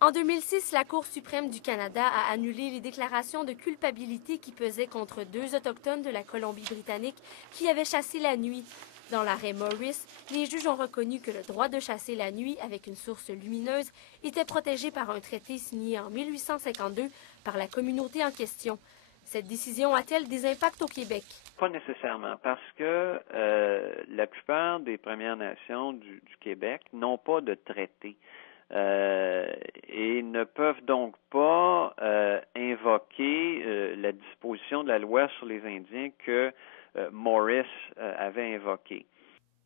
En 2006, la Cour suprême du Canada a annulé les déclarations de culpabilité qui pesaient contre 2 Autochtones de la Colombie-Britannique qui avaient chassé la nuit. Dans l'arrêt Morris, les juges ont reconnu que le droit de chasser la nuit avec une source lumineuse était protégé par un traité signé en 1852 par la communauté en question. Cette décision a-t-elle des impacts au Québec? Pas nécessairement, parce que la plupart des Premières Nations du Québec n'ont pas de traité. Et ne peuvent donc pas invoquer la disposition de la loi sur les Indiens que Morris avait invoquée.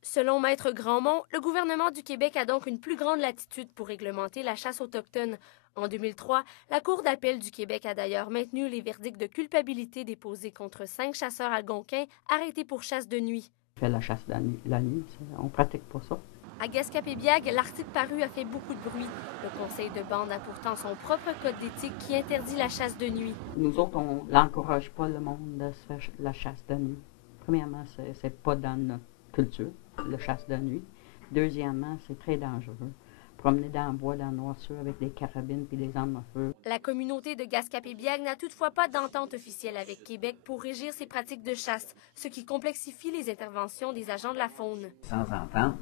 Selon Maître Grandmont, le gouvernement du Québec a donc une plus grande latitude pour réglementer la chasse autochtone. En 2003, la Cour d'appel du Québec a d'ailleurs maintenu les verdicts de culpabilité déposés contre 5 chasseurs algonquins arrêtés pour chasse de nuit. On fait la chasse la nuit, on pratique pas ça. À Gascapébiag, l'article paru a fait beaucoup de bruit. Le conseil de bande a pourtant son propre code d'éthique qui interdit la chasse de nuit. Nous autres, on n'encourage pas le monde à se faire la chasse de nuit. Premièrement, c'est pas dans notre culture, la chasse de nuit. Deuxièmement, c'est très dangereux. Promener dans le bois, dans la noirceur avec des carabines et des armes à feu. La communauté de Gascapébiag n'a toutefois pas d'entente officielle avec Québec pour régir ses pratiques de chasse, ce qui complexifie les interventions des agents de la faune. Sans entente,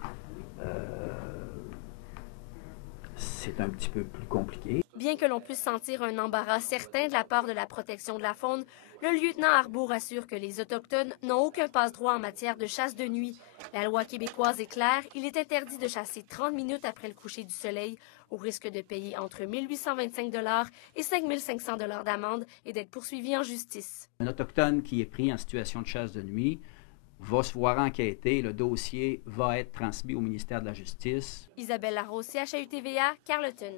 c'est un petit peu plus compliqué. Bien que l'on puisse sentir un embarras certain de la part de la protection de la faune, le lieutenant Arbour assure que les Autochtones n'ont aucun passe-droit en matière de chasse de nuit. La loi québécoise est claire, il est interdit de chasser 30 minutes après le coucher du soleil, au risque de payer entre 1 825 $ et 5 500 $ d'amende et d'être poursuivi en justice. Un Autochtone qui est pris en situation de chasse de nuit va se voir enquêter, le dossier va être transmis au ministère de la Justice. Isabelle Larose, CHAU-TVA, Carleton.